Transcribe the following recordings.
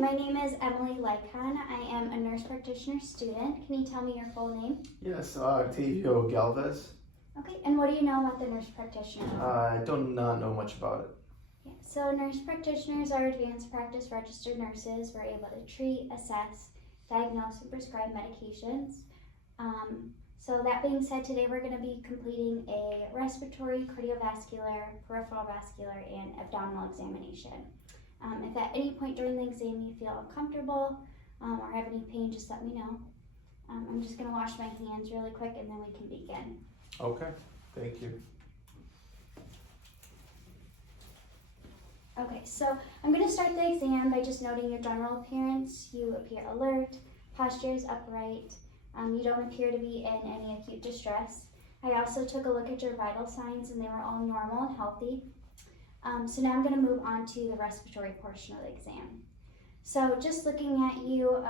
my name is Emily Lycon. I am a nurse practitioner student. Can you tell me your full name? Yes, Octavio Galvez. Okay, and what do you know about the nurse practitioner? I do not know much about it. Yeah, so nurse practitioners are advanced practice registered nurses. We're able to treat, assess, diagnose, and prescribe medications. So that being said, today we're going to be completing a respiratory, cardiovascular, peripheral vascular, and abdominal examination. If at any point during the exam you feel uncomfortable or have any pain, just let me know. I'm just going to wash my hands really quick and then we can begin. Okay, thank you. Okay, so I'm going to start the exam by just noting your general appearance. You appear alert, posture is upright, you don't appear to be in any acute distress. I also took a look at your vital signs and they were all normal and healthy. So now I'm going to move on to the respiratory portion of the exam. So just looking at you,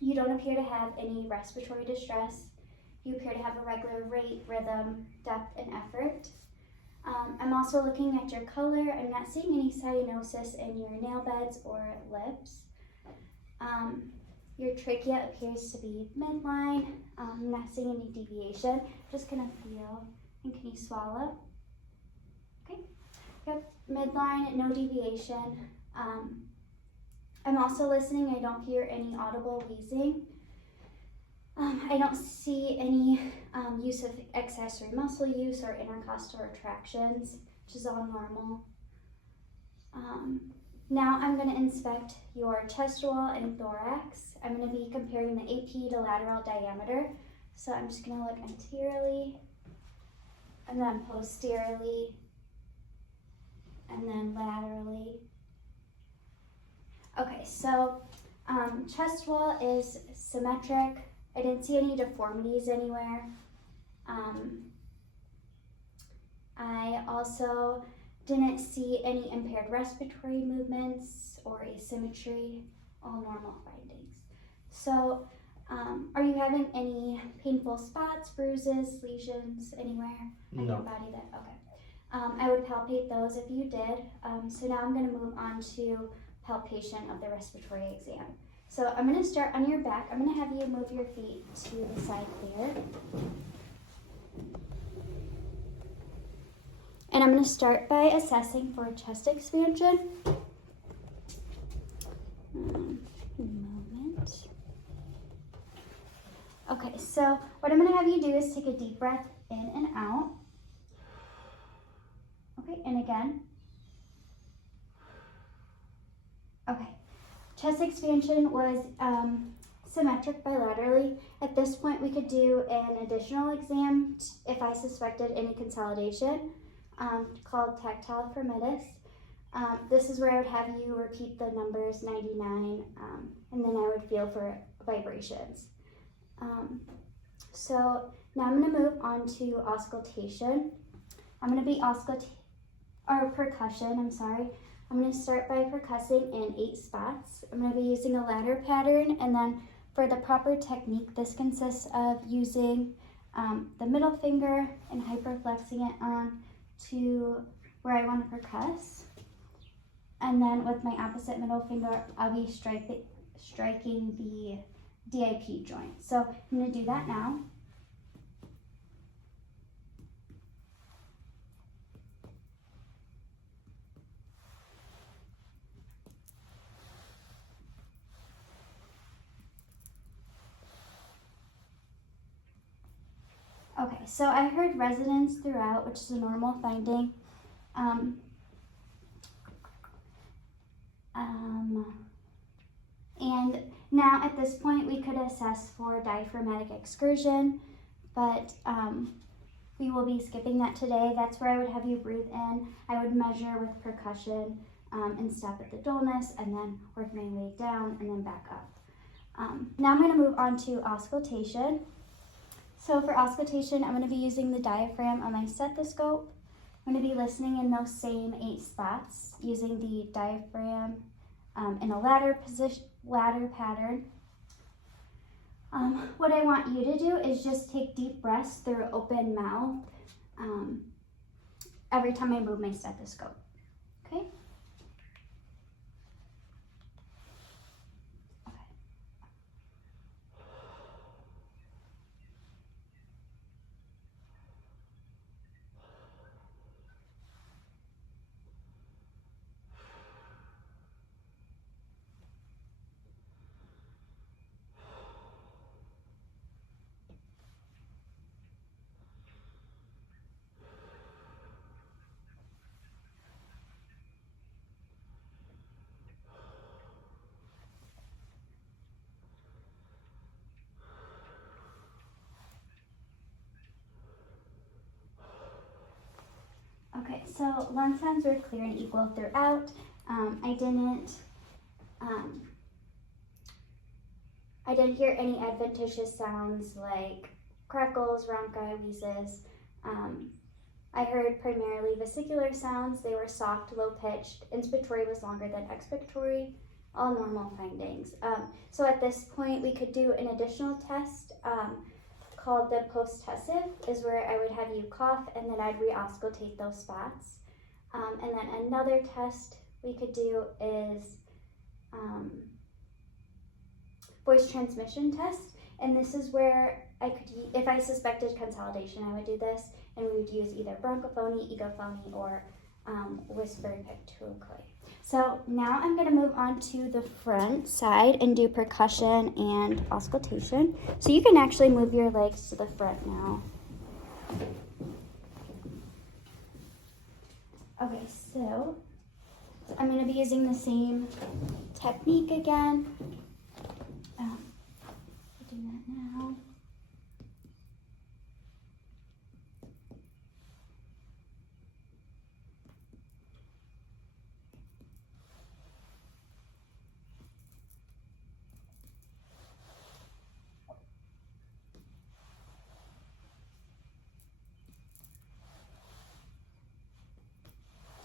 you don't appear to have any respiratory distress. You appear to have a regular rate, rhythm, depth, and effort. I'm also looking at your color. I'm not seeing any cyanosis in your nail beds or lips. Your trachea appears to be midline. I'm not seeing any deviation. Just gonna feel, and can you swallow? Okay, yep, midline, no deviation. I'm also listening. I don't hear any audible wheezing. I don't see any use of accessory muscle use or intercostal retractions, which is all normal. Now I'm going to inspect your chest wall and thorax. I'm going to be comparing the AP to lateral diameter. So I'm just going to look anteriorly, and then posteriorly, and then laterally. Okay, so chest wall is symmetric. I didn't see any deformities anywhere. I also didn't see any impaired respiratory movements or asymmetry, all normal findings. So, are you having any painful spots, bruises, lesions anywhere on your body that, okay. I would palpate those if you did. So now I'm gonna move on to palpation of the respiratory exam. So I'm going to start on your back. I'm going to have you move your feet to the side there. And I'm going to start by assessing for chest expansion. Moment. Okay, so what I'm going to have you do is take a deep breath in and out. Okay, and again. Okay. Chest expansion was symmetric bilaterally. At this point, we could do an additional exam if I suspected any consolidation, called tactile firmitus. This is where I would have you repeat the numbers 99, and then I would feel for vibrations. So now I'm going to move on to auscultation. I'm going to be percussion, I'm sorry. I'm going to start by percussing in 8 spots. I'm going to be using a ladder pattern, and then for the proper technique, this consists of using the middle finger and hyperflexing it on to where I want to percuss. And then with my opposite middle finger, I'll be striking the DIP joint. So I'm going to do that now. Okay, so I heard resonance throughout, which is a normal finding. And now at this point, we could assess for diaphragmatic excursion, but we will be skipping that today. That's where I would have you breathe in. I would measure with percussion and stop at the dullness, and then work my way down and then back up. Now I'm going to move on to auscultation. So for auscultation, I'm going to be using the diaphragm on my stethoscope. I'm going to be listening in those same 8 spots using the diaphragm in a ladder pattern. What I want you to do is just take deep breaths through open mouth every time I move my stethoscope. Okay? so lung sounds were clear and equal throughout. I didn't hear any adventitious sounds like crackles, rhonchi, wheezes. I heard primarily vesicular sounds. They were soft, low-pitched. Inspiratory was longer than expiratory. All normal findings. So at this point, we could do an additional test called the post-tussive, is where I would have you cough and then I'd re-auscultate those spots. And then another test we could do is voice transmission test. And this is where I could, if I suspected consolidation, I would do this, and we would use either bronchophony, egophony, or whispered pictuocoli. So now I'm going to move on to the front side and do percussion and auscultation. So you can actually move your legs to the front now. Okay, so I'm going to be using the same technique again. Do that now.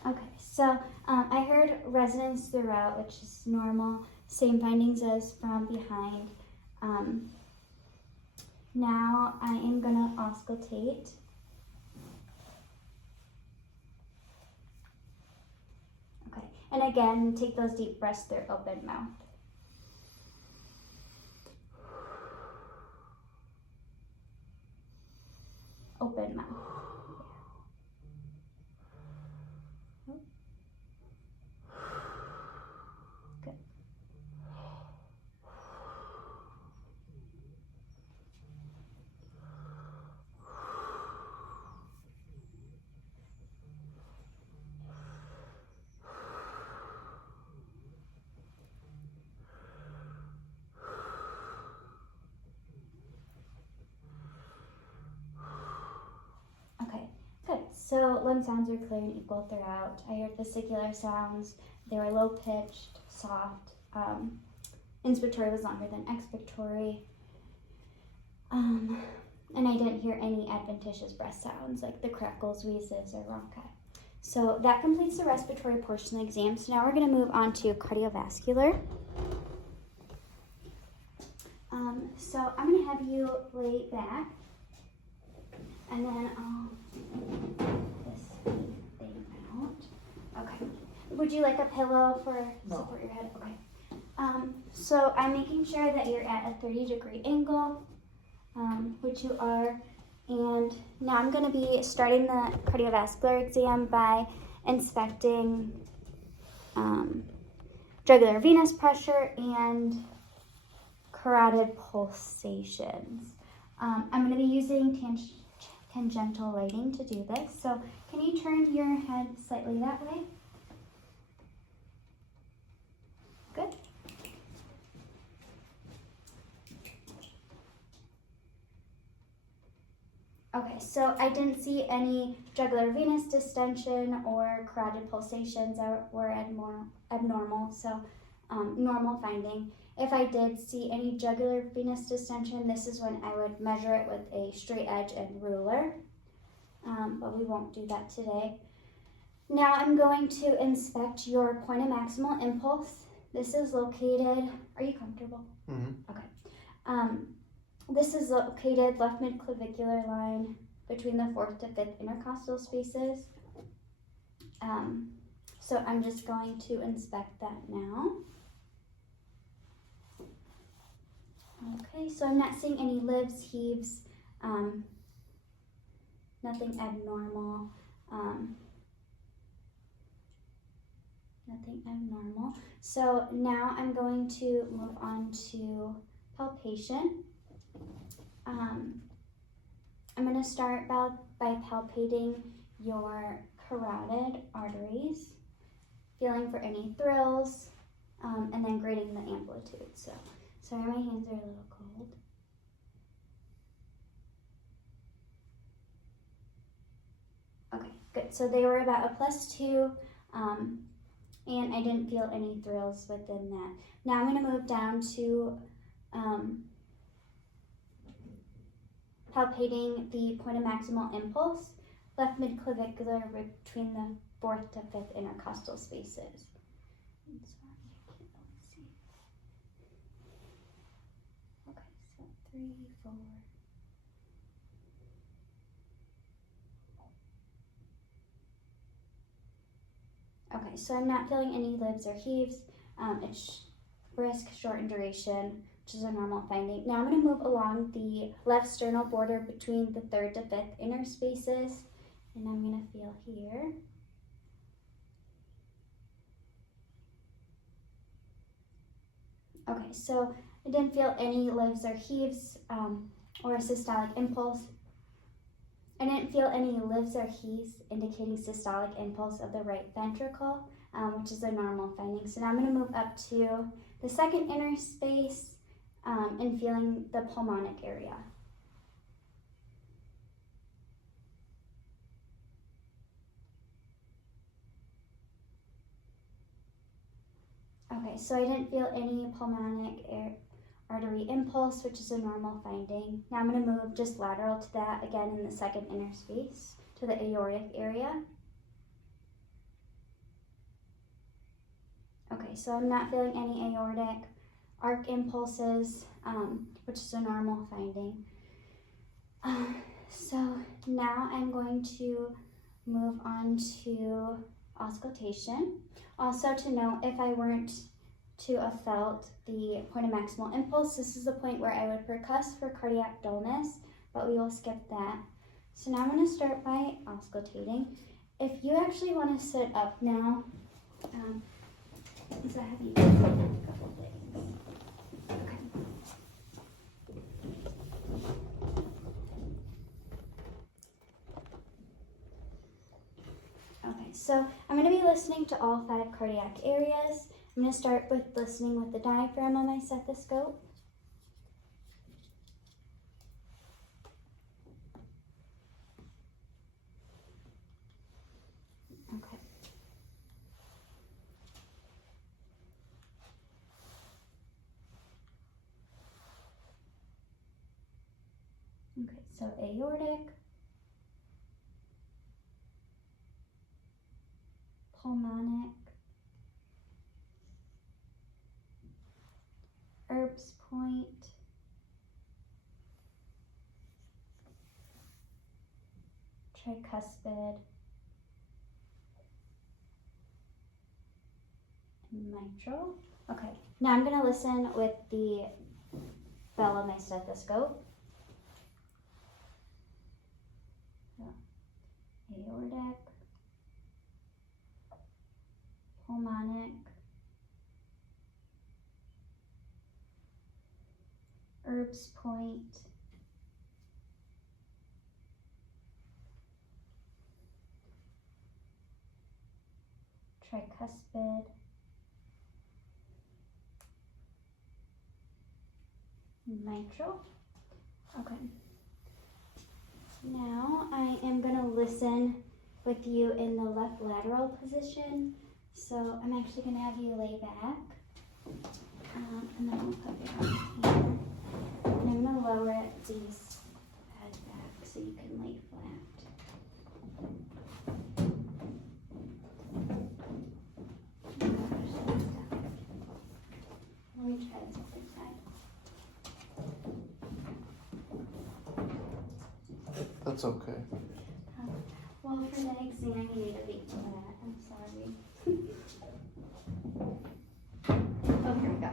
Okay, so I heard resonance throughout, which is normal. Same findings as from behind. Now I am going to auscultate. Okay, and again, take those deep breaths through open mouth. Open mouth. Good. Good. So lung sounds are clear and equal throughout. I heard vesicular sounds. They were low pitched, soft. Inspiratory was longer than expiratory. And I didn't hear any adventitious breath sounds like the crackles, wheezes, or rhonchi. So that completes the respiratory portion of the exam. So now we're going to move on to cardiovascular. So I'm going to have you lay back, and then I'll this thing out. Okay. Would you like a pillow for support your head? Okay. So I'm making sure that you're at a 30-degree angle, which you are. And now I'm going to be starting the cardiovascular exam by inspecting jugular venous pressure and carotid pulsations. I'm going to be using tangential lighting to do this. So can you turn your head slightly that way? Good. Okay, so I didn't see any jugular venous distension or carotid pulsations that were abnormal, so normal finding. If I did see any jugular venous distension, this is when I would measure it with a straight edge and ruler, but we won't do that today. Now I'm going to inspect your point of maximal impulse. This is located, are you comfortable? Mm-hmm. Okay. This is located left midclavicular line between the 4th to 5th intercostal spaces. So I'm just going to inspect that now. Okay, so I'm not seeing any libs, heaves, nothing abnormal, nothing abnormal. So now I'm going to move on to palpation. I'm going to start by palpating your carotid arteries, feeling for any thrills, and then grading the amplitude. So, sorry, my hands are a little cold. Okay, Good. So they were about a +2, and I didn't feel any thrills within that. Now I'm going to move down to palpating the point of maximal impulse, left midclavicular between the 4th to 5th intercostal spaces. I'm sorry, I can't really see. Okay, so 3, 4. Okay, so I'm not feeling any libs or heaves. It's brisk, short in duration, which is a normal finding. Now I'm going to move along the left sternal border between the 3rd to 5th inner spaces, and I'm going to feel here. Okay, so I didn't feel any libs or heaves or a systolic impulse. I didn't feel any libs or heaves indicating systolic impulse of the right ventricle, which is a normal finding. So now I'm going to move up to the 2nd inner space and feeling the pulmonic area. Okay, so I didn't feel any pulmonic artery impulse, which is a normal finding. Now I'm going to move just lateral to that, again in the 2nd inner space, to the aortic area. Okay, so I'm not feeling any aortic arc impulses, which is a normal finding. So now I'm going to move on to auscultation. Also to note, if I weren't to have felt the point of maximal impulse, this is the point where I would percuss for cardiac dullness, but we will skip that. So now I'm going to start by auscultating. If you actually want to sit up now, is that heavy? A couple things. Okay. Okay, so I'm going to be listening to all 5 cardiac areas. I'm going to start with listening with the diaphragm on my stethoscope. Okay. Okay, so aortic, pulmonic, Erb's point, tricuspid, and mitral. Okay, now I'm going to listen with the bell of my stethoscope. So, aortic, pulmonic, Erb's point, tricuspid, mitral. Okay. Now I am going to listen with you in the left lateral position. So I'm actually going to have you lay back. And then we'll put it on here. And I'm going to lower these pads back so you can lay flat. Let me try this other side. That's okay. Well, for the exam, I need to be flat. I'm sorry. Oh, here we go.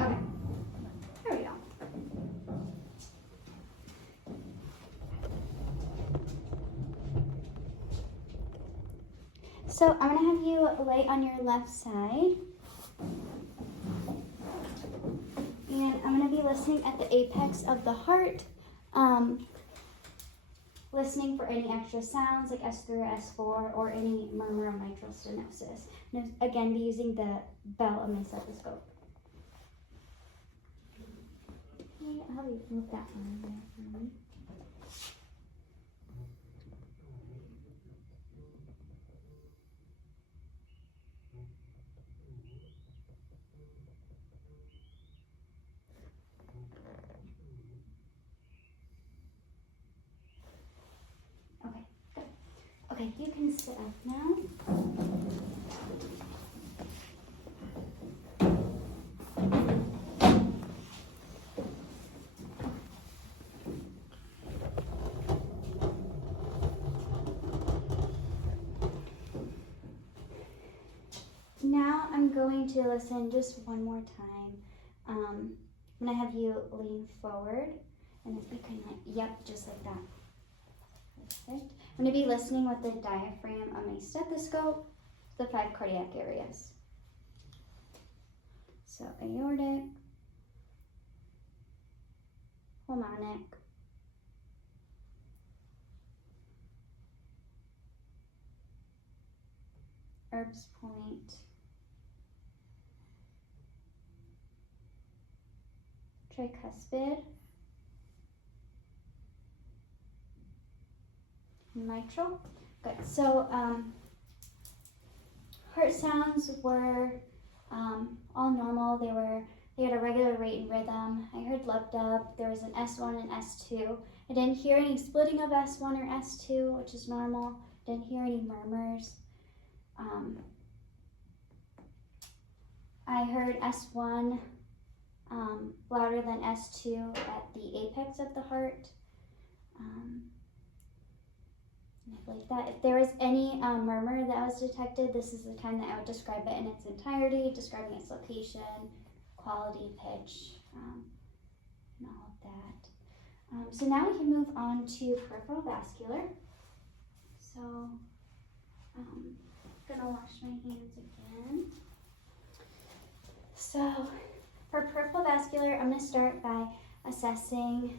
Okay. There we go. So I'm going to have you lay on your left side. And I'm going to be listening at the apex of the heart. Listening for any extra sounds like S3 or S4 or any murmur of mitral stenosis. And again, be using the bell of my stethoscope. How do you move that one there for me? Okay, you can sit up now. Now I'm going to listen just one more time. I'm going to have you lean forward, and if you can, yep, just like that. Perfect. I'm going to be listening with the diaphragm on my stethoscope, the 5 cardiac areas. So aortic, pulmonic, Erb's point, tricuspid, mitral. Good. So heart sounds were all normal. They had a regular rate and rhythm. I heard lub-dub. There was an S1 and S2. I didn't hear any splitting of S1 or S2, which is normal. Didn't hear any murmurs. I heard S1 louder than S2 at the apex of the heart. Like that. If there was any murmur that was detected, this is the time that I would describe it in its entirety, describing its location, quality, pitch, and all of that. So now we can move on to peripheral vascular. So I'm gonna wash my hands again. So for peripheral vascular, I'm gonna start by assessing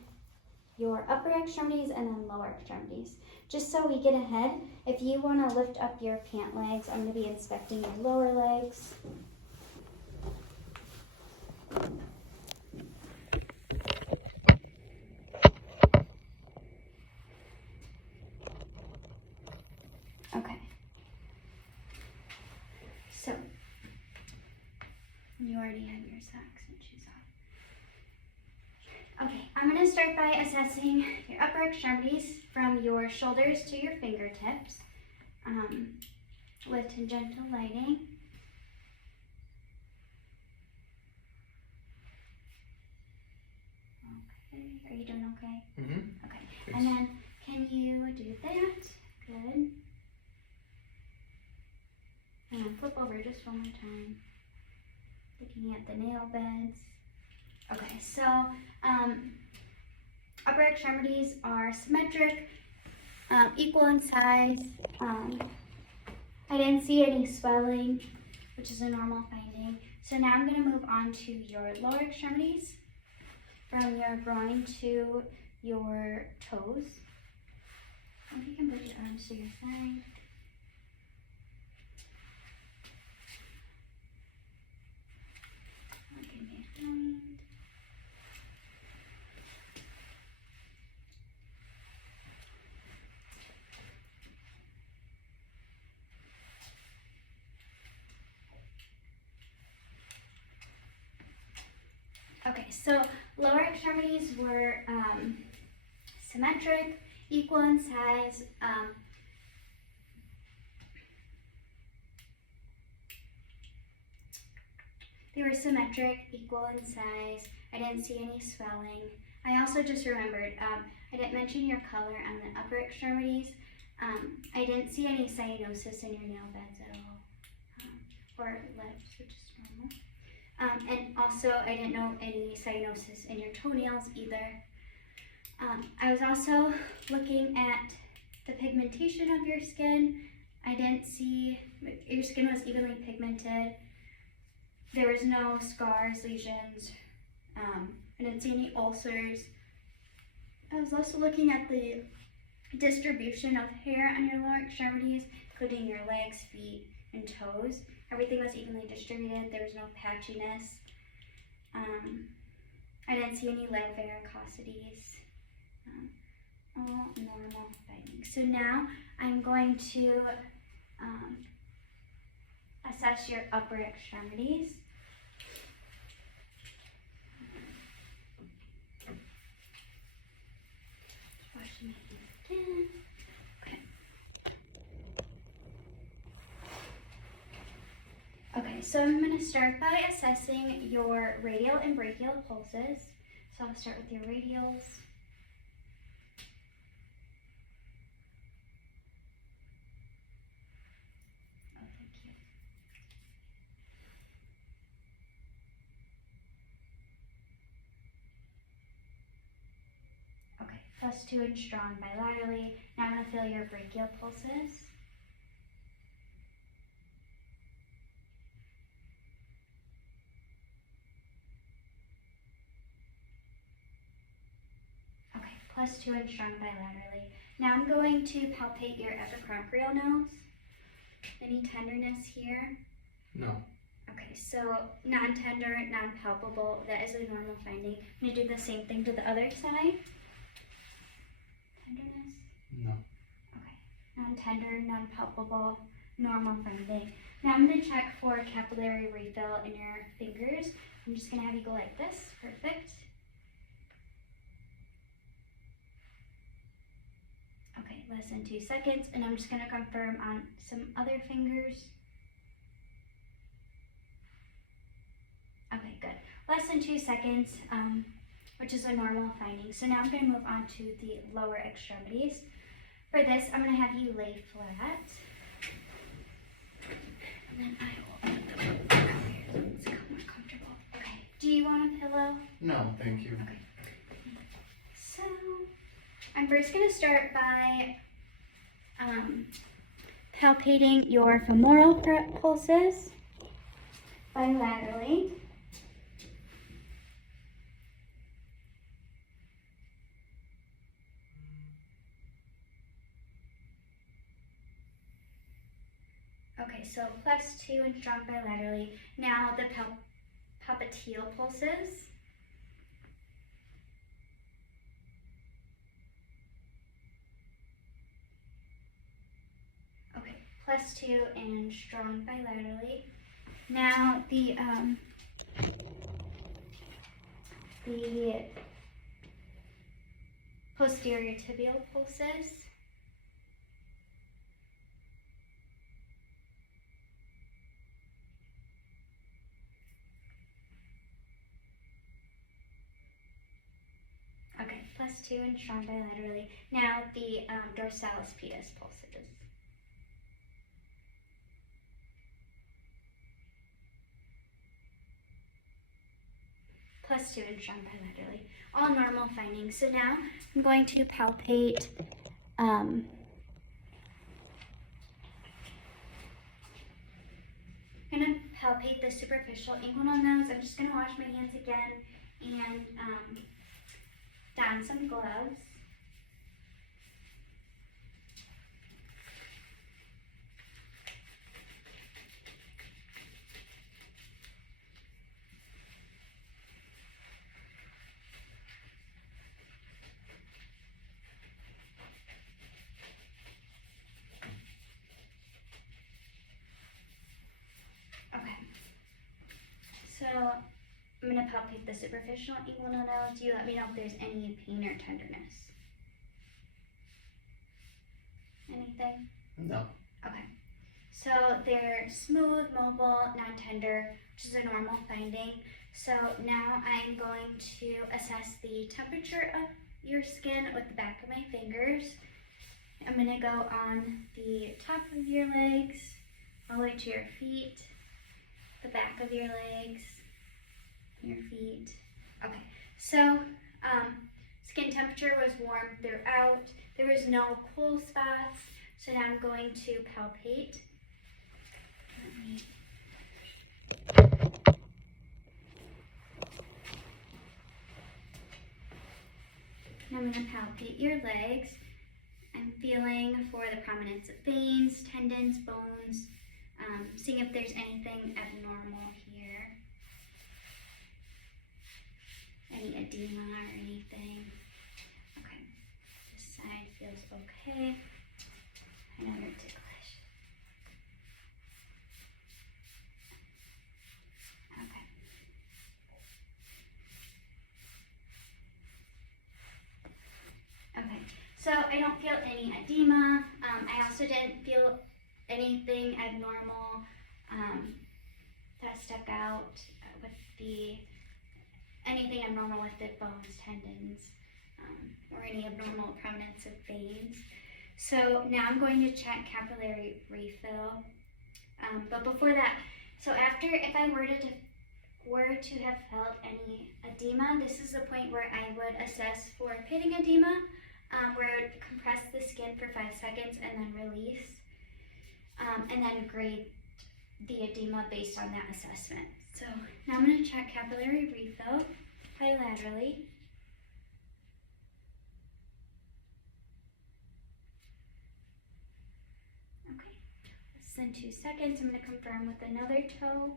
your upper extremities and then lower extremities. Just so we get ahead, if you want to lift up your pant legs, I'm going to be inspecting your lower legs. Okay. So, you already have your socks and shoes off. Okay, I'm going to start by assessing your upper extremities from your shoulders to your fingertips with tangential lighting. Okay, are you doing okay? Mm-hmm. Okay, and then can you do that? Good. And flip over just one more time. Looking at the nail beds. Okay, so upper extremities are symmetric, equal in size. I didn't see any swelling, which is a normal finding. So now I'm going to move on to your lower extremities, from your groin to your toes. If you can put your arms to your side. Looking behind. Okay, so lower extremities were symmetric, equal in size. They were symmetric, equal in size. I didn't see any swelling. I also just remembered, I didn't mention your color on the upper extremities. I didn't see any cyanosis in your nail beds at all, or lips, which is normal. And also, I didn't know any cyanosis in your toenails either. I was also looking at the pigmentation of your skin. I didn't see, your skin was evenly pigmented. There was no scars, lesions. I didn't see any ulcers. I was also looking at the distribution of hair on your lower extremities, including your legs, feet, and toes. Everything was evenly distributed. There was no patchiness. I didn't see any leg varicosities. All normal findings. So now I'm going to assess your upper extremities. Washing my hands again. Okay. Okay, so I'm going to start by assessing your radial and brachial pulses. So I'll start with your radials. Oh, thank you. Okay, +2 and strong bilaterally. Now I'm going to feel your brachial pulses. +2 and strong bilaterally. Now I'm going to palpate your epicrochial nose. Any tenderness here? No. Okay, so non-tender, non-palpable, that is a normal finding. I'm going to do the same thing to the other side. Tenderness? No. Okay, non-tender, non-palpable, normal finding. Now I'm going to check for capillary refill in your fingers. I'm just going to have you go like this. Perfect. Okay, less than 2 seconds, and I'm just going to confirm on some other fingers. Okay, good. Less than 2 seconds, which is a normal finding. So now I'm going to move on to the lower extremities. For this, I'm going to have you lay flat. And then I will put the foot out here so it's more comfortable. Okay. Do you want a pillow? No, thank you. Okay. So I'm first going to start by palpating your femoral pulses bilaterally. Okay, so +2 and strong bilaterally. Now the popliteal pulses. Okay, +2 and strong bilaterally. Now the posterior tibial pulses. Okay, +2 and strong bilaterally. Now the dorsalis pedis pulses. +2 and strong bilaterally. All normal findings. So now I'm going to palpate I'm going to palpate the superficial inguinal nose. I'm just going to wash my hands again and don some gloves. Okay. So I'm going to palpate the superficial inguinal nose. You let me know if there's any pain or tenderness. Anything? No. Okay. So they're smooth, mobile, non-tender, which is a normal finding. So now I'm going to assess the temperature of your skin with the back of my fingers. I'm going to go on the top of your legs, all the way to your feet, the back of your legs, your feet. Okay, so skin temperature was warm throughout. There was no cool spots. So now I'm going to palpate. Now I'm going to palpate your legs. I'm feeling for the prominence of veins, tendons, bones, seeing if there's anything abnormal here. Any edema or anything. Okay, this side feels okay. I know you're ticklish. Okay. Okay, so I don't feel any edema. I also didn't feel anything abnormal stuck out with anything abnormal with the bones, tendons, or any abnormal prominence of veins. So now I'm going to check capillary refill. But before that, so if I were to have felt any edema, this is the point where I would assess for pitting edema, where I would compress the skin for 5 seconds and then release, and then grade the edema based on that assessment. So now I'm going to check capillary refill bilaterally. Okay, less than 2 seconds. I'm going to confirm with another toe.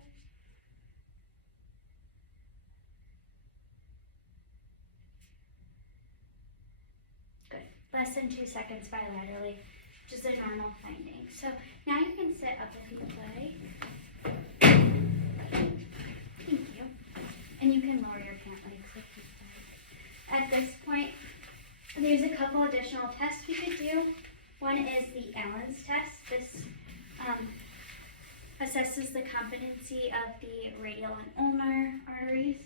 Good, less than 2 seconds bilaterally, which is a normal finding. So now you can sit up if you'd like. Thank you. And you can lower your pant legs if you'd like. At this point, there's a couple additional tests we could do. One is the Allen's test. This assesses the competency of the radial and ulnar arteries.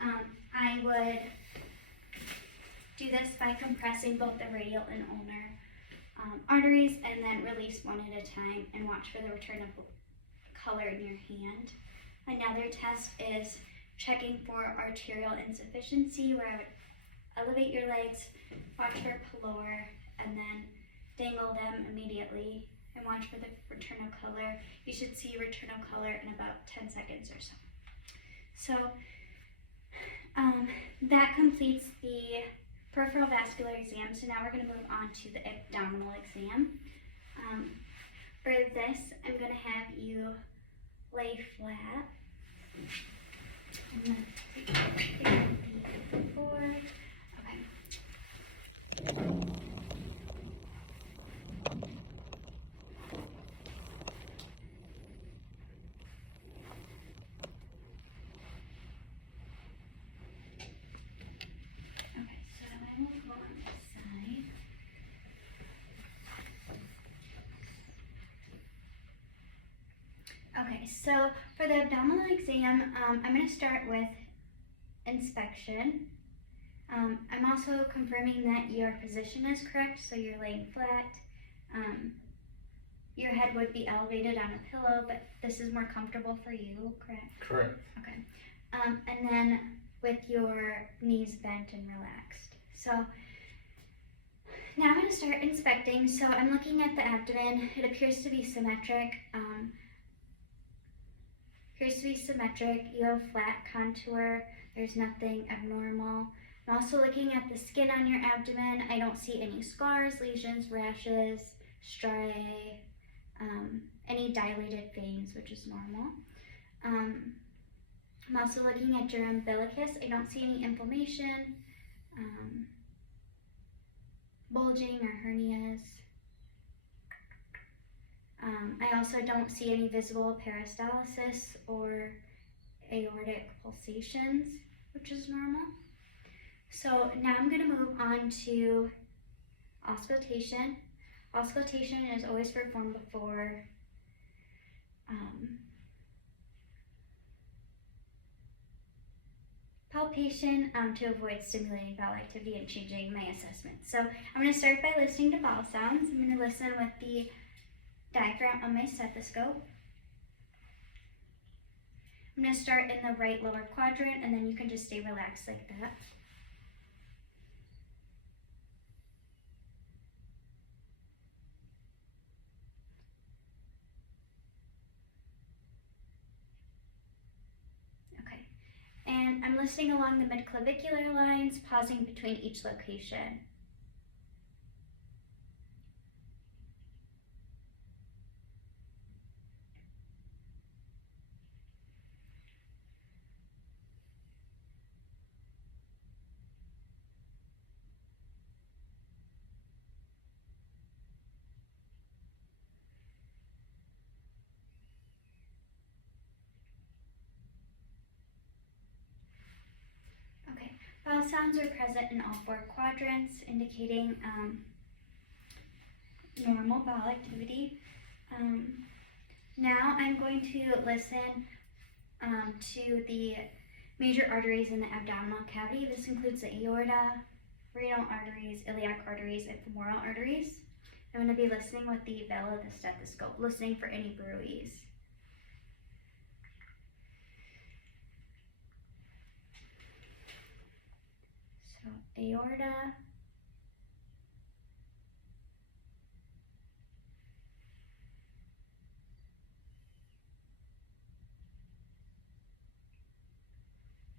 I would do this by compressing both the radial and ulnar arteries and then release one at a time and watch for the return of color in your hand. Another test is checking for arterial insufficiency, where I would elevate your legs, watch for pallor, and then dangle them immediately and watch for the return of color. You should see return of color in about 10 seconds or so. So that completes the peripheral vascular exam. So now we're going to move on to the abdominal exam. For this, I'm going to have you lay flat. I'm going to take the feet forward. Okay. Okay, so for the abdominal exam, I'm going to start with inspection. I'm also confirming that your position is correct, so you're laying flat. Your head would be elevated on a pillow, but this is more comfortable for you, correct? Correct. Okay. And then with your knees bent and relaxed. So now I'm going to start inspecting. So I'm looking at the abdomen. It appears to be symmetric. You have flat contour. There's nothing abnormal. I'm also looking at the skin on your abdomen. I don't see any scars, lesions, rashes, striae, any dilated veins, which is normal. I'm also looking at your umbilicus. I don't see any inflammation, bulging or hernias. I also don't see any visible peristalsis or aortic pulsations, which is normal. So now I'm going to move on to auscultation. Auscultation is always performed before palpation to avoid stimulating bowel activity and changing my assessment. So I'm going to start by listening to bowel sounds. I'm going to listen with the diaphragm on my stethoscope. I'm going to start in the right lower quadrant, and then you can just stay relaxed like that. Okay, and I'm listening along the midclavicular lines, pausing between each location. Bowel sounds are present in all 4 quadrants, indicating normal bowel activity. Now I'm going to listen to the major arteries in the abdominal cavity. This includes the aorta, renal arteries, iliac arteries, and femoral arteries. I'm going to be listening with the valve of the stethoscope, listening for any bruits. So aorta,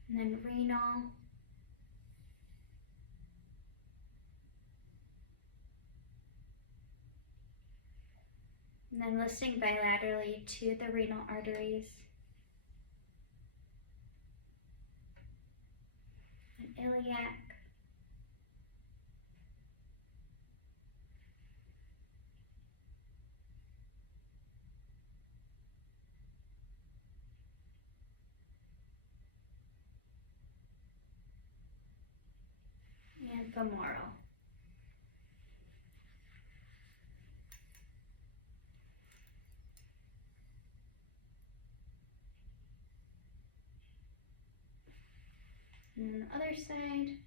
and then renal, and then listening bilaterally to the renal arteries, and iliac, and femoral. And then the other side.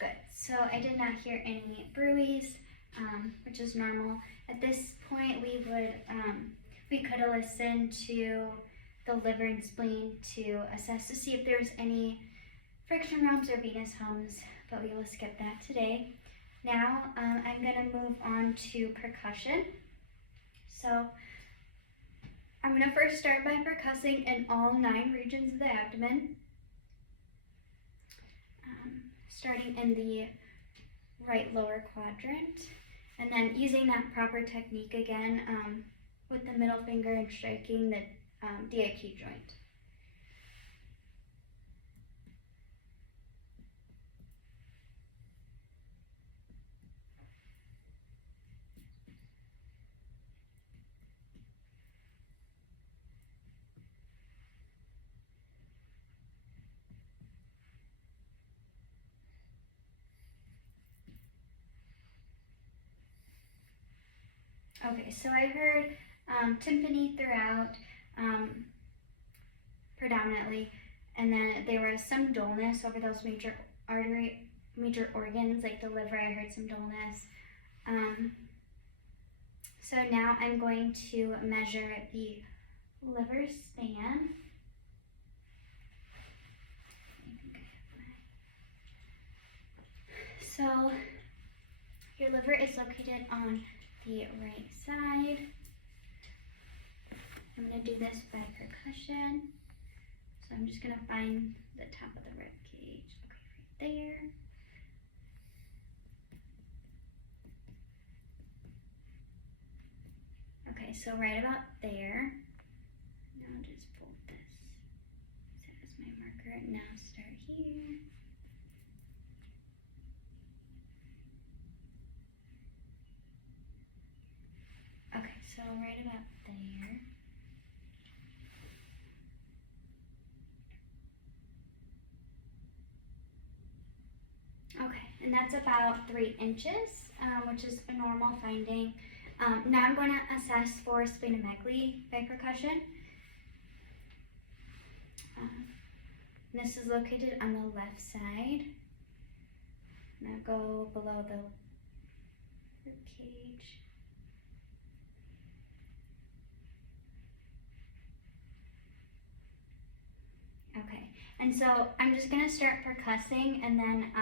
Good. So I did not hear any bruits, which is normal. At this point, we could listen to the liver and spleen to assess to see if there's any friction rubs or venous hums, but we will skip that today. Now I'm going to move on to percussion. So I'm going to first start by percussing in all 9 regions of the abdomen, starting in the right lower quadrant, and then using that proper technique again with the middle finger and striking the Dyad joint. Okay, so I heard tympani throughout predominantly, and then there was some dullness over those major organs, like the liver. I heard some dullness. So now I'm going to measure the liver span. So your liver is located on the right side. I'm going to do this by percussion. So I'm just going to find the top of the rib cage. Okay, right there. Okay, so right about there. Now I'll just fold this. Set as my marker. Now start here. Okay, so right about there. Okay, and that's about 3 inches, which is a normal finding. Now I'm going to assess for splenomegaly by percussion. This is located on the left side. Now go below the rib cage. Okay, and so I'm just going to start percussing, and then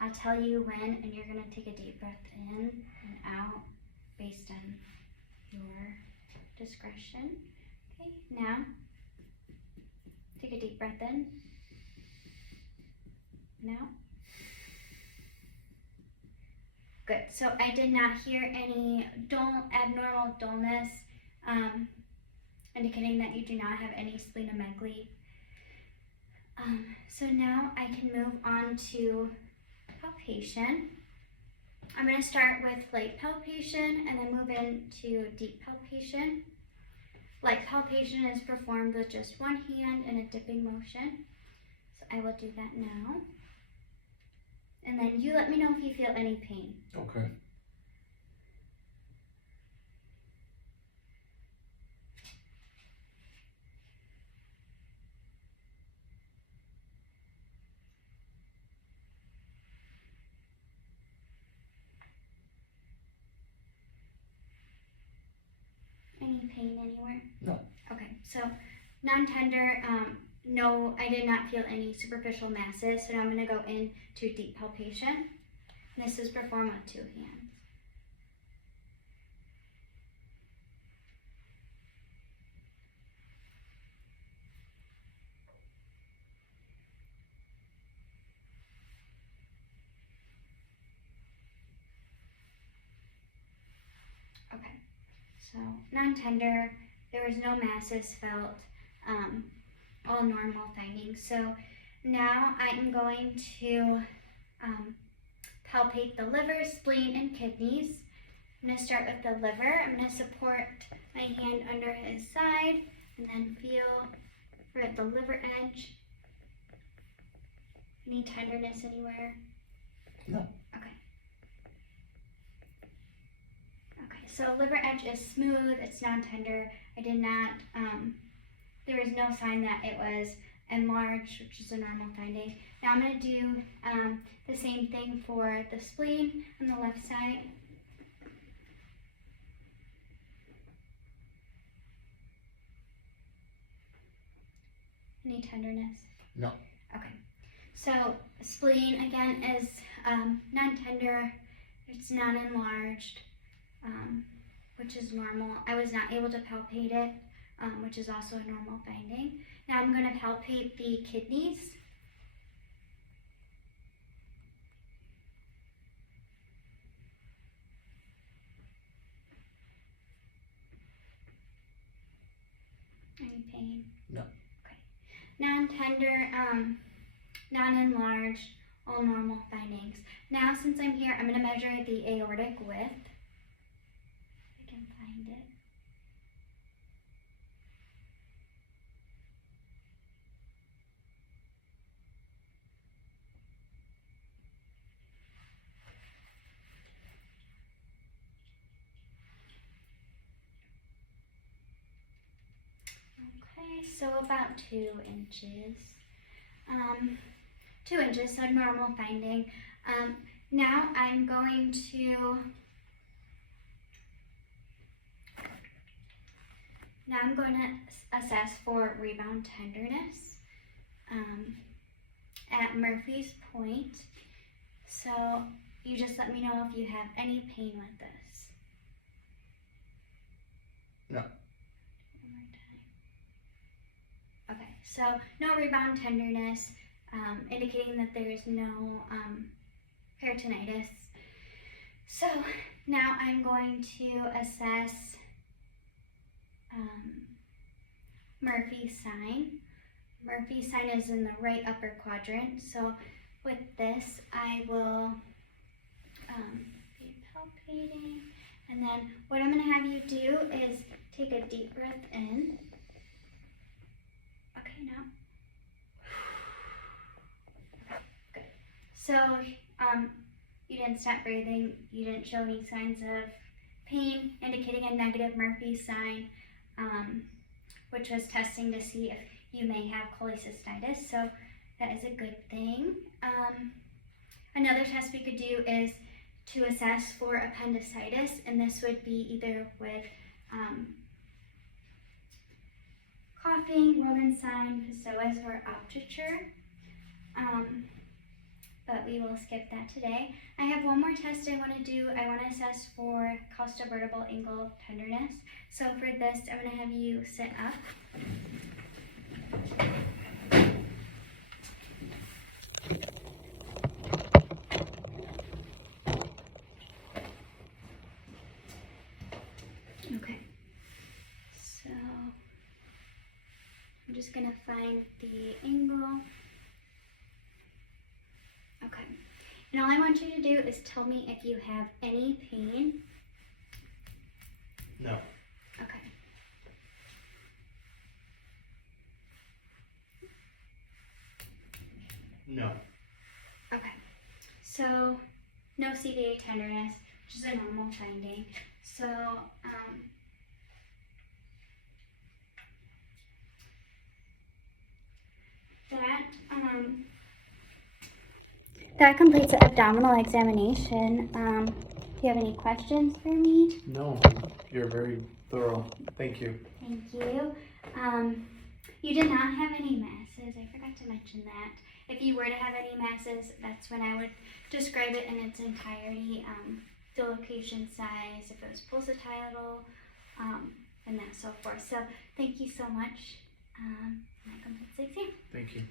I'll tell you when, and you're going to take a deep breath in and out based on your discretion. Okay, now take a deep breath in. Now. Good, so I did not hear any abnormal dullness, indicating that you do not have any splenomegaly. So now I can move on to palpation. I'm going to start with light palpation and then move into deep palpation. Light palpation is performed with just one hand in a dipping motion. So I will do that now. And then you let me know if you feel any pain. Okay. pain anywhere? No. Okay, so non-tender, no, I did not feel any superficial masses, so now I'm going to go into deep palpation. This is performed with 2 hands. Okay, so non-tender, there was no masses felt, all normal findings. So now I am going to palpate the liver, spleen, and kidneys. I'm going to start with the liver. I'm going to support my hand under his side and then feel for the liver edge. Any tenderness anywhere? No. Okay, so liver edge is smooth, it's non-tender. I did not, there was no sign that it was enlarged, which is a normal finding. Now I'm going to do the same thing for the spleen on the left side. Any tenderness? No. Okay, so spleen again is non-tender, it's not enlarged, which is normal. I was not able to palpate it, which is also a normal finding. Now I'm going to palpate the kidneys. Any pain? No. Okay. Non-tender, non-enlarged, all normal findings. Now since I'm here, I'm going to measure the aortic width. If I can find it. Okay, so about 2 inches. 2 inches, so normal finding. Now I'm going to assess for rebound tenderness at Murphy's point. So you just let me know if you have any pain with this. No. One more time. Okay, so no rebound tenderness, indicating that there is no peritonitis. So now I'm going to assess Murphy's sign. Murphy's sign is in the right upper quadrant. So with this, I will be palpating. And then what I'm going to have you do is take a deep breath in. Okay, now. Good. So you didn't stop breathing. You didn't show any signs of pain, indicating a negative Murphy's sign, which was testing to see if you may have cholecystitis. So that is a good thing. Another test we could do is to assess for appendicitis, and this would be either with coughing, Rodenstein, psoas, or obtuture. But we will skip that today. I have one more test I want to do. I want to assess for costovertebral angle tenderness. So for this, I'm going to have you sit up. Okay, so I'm just going to find the angle. Okay, and all I want you to do is tell me if you have any pain. No. Okay. No. Okay, so no CVA tenderness, which is a normal finding. So, that completes the abdominal examination. Do you have any questions for me? No. You're very thorough. Thank you. Thank you. You did not have any masses. I forgot to mention that. If you were to have any masses, that's when I would describe it in its entirety. The location, size, if it was pulsatile, and that so forth. So thank you so much. That completes the exam. Thank you.